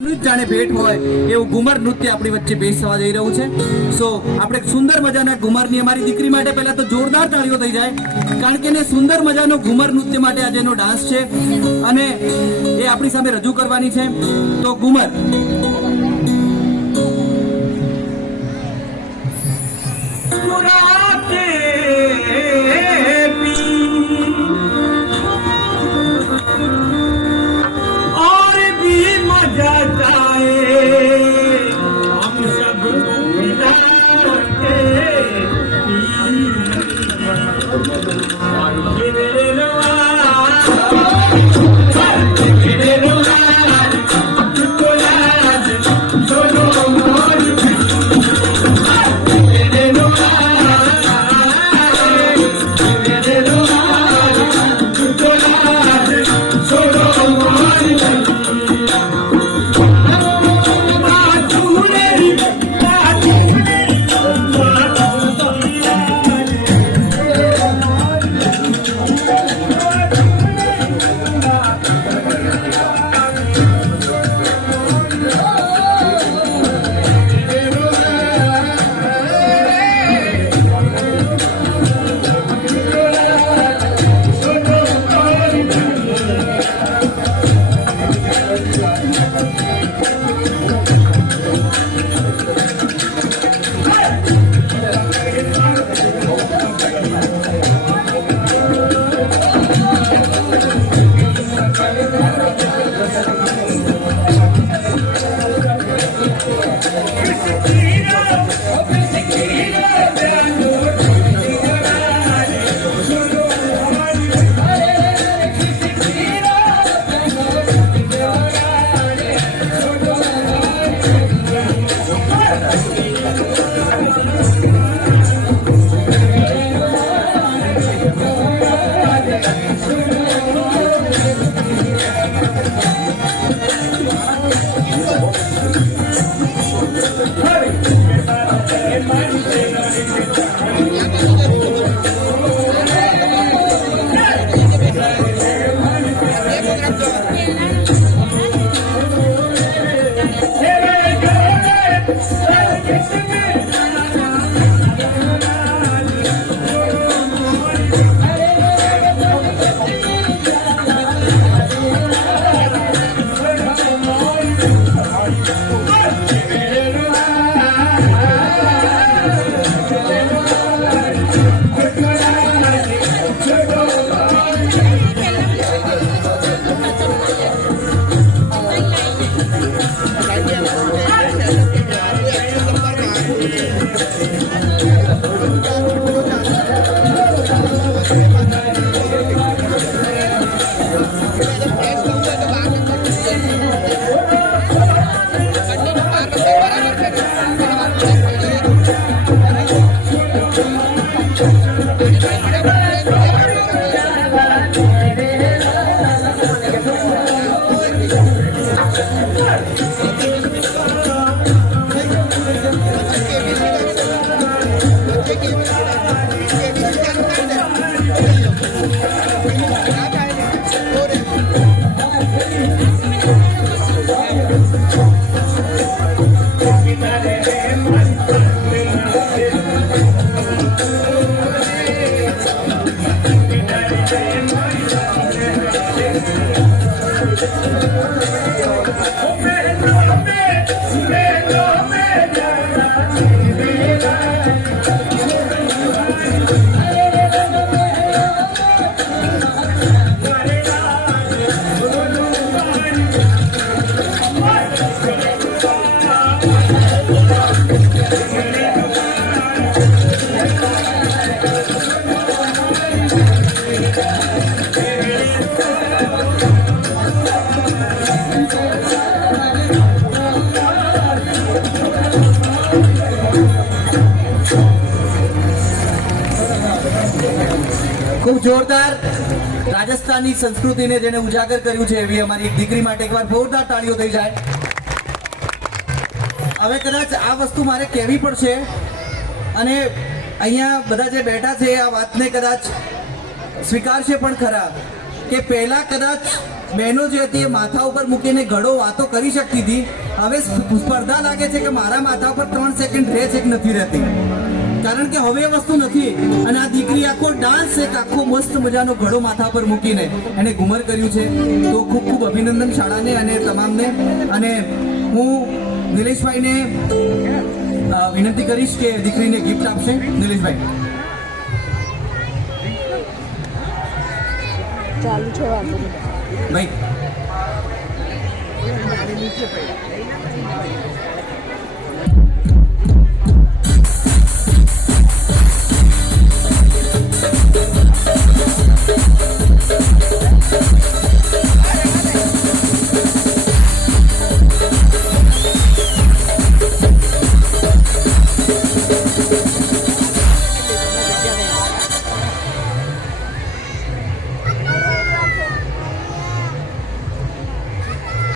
જાણે ભેટ હોય એવું ઘુમર નૃત્ય આપણી વચ્ચે પેશ થવા જઈ રહ્યું છે। સો આપણે સુંદર મજાના ઘુમરની અમારી દીકરી માટે પહેલા તો જોરદાર તાળીઓ થઈ જાય, કારણ કે એને સુંદર મજાનો ઘુમર નૃત્ય માટે આજે એનો ડાન્સ છે અને એ આપણી સામે રજૂ કરવાની છે। તો ઘુમર ખૂબ જોરદાર રાજસ્થાની સંસ્કૃતિને જેને ઉજાગર કર્યું છે એવી અમારી એક દીકરી માટે એકવાર જોરદાર તાળીઓ થઈ જાય। હવે કદાચ આ વસ્તુ મારે કહેવી પડશે અને અહીંયા બધા જે બેઠા છે આ વાતને કદાચ સ્વીકારશે પણ ખરા કે પહેલા કદાચ બહેનો જે હતી એ માથા ઉપર મૂકીને ઘડો વાતો કરી શકતી હતી. હવે સ્પર્ધા લાગે છે કે મારા માથા ઉપર 3 સેકન્ડ રહે છે કે નથી રહેતી, કારણ કે હવે એ વસ્તુ નથી. અને આ દીકરી આખો ડાન્સ એક આખો મસ્ત મજાનો ઘડો માથા પર મૂકીને એને ઘુમર કર્યું છે. તો ખૂબ ખૂબ અભિનંદન શાળાને અને તમામને. અને હું નિલેશભાઈને વિનંતી કરીશ કે દીકરીને ગિફ્ટ આપશે. નિલેશભાઈ ચાલુ છો ભાઈ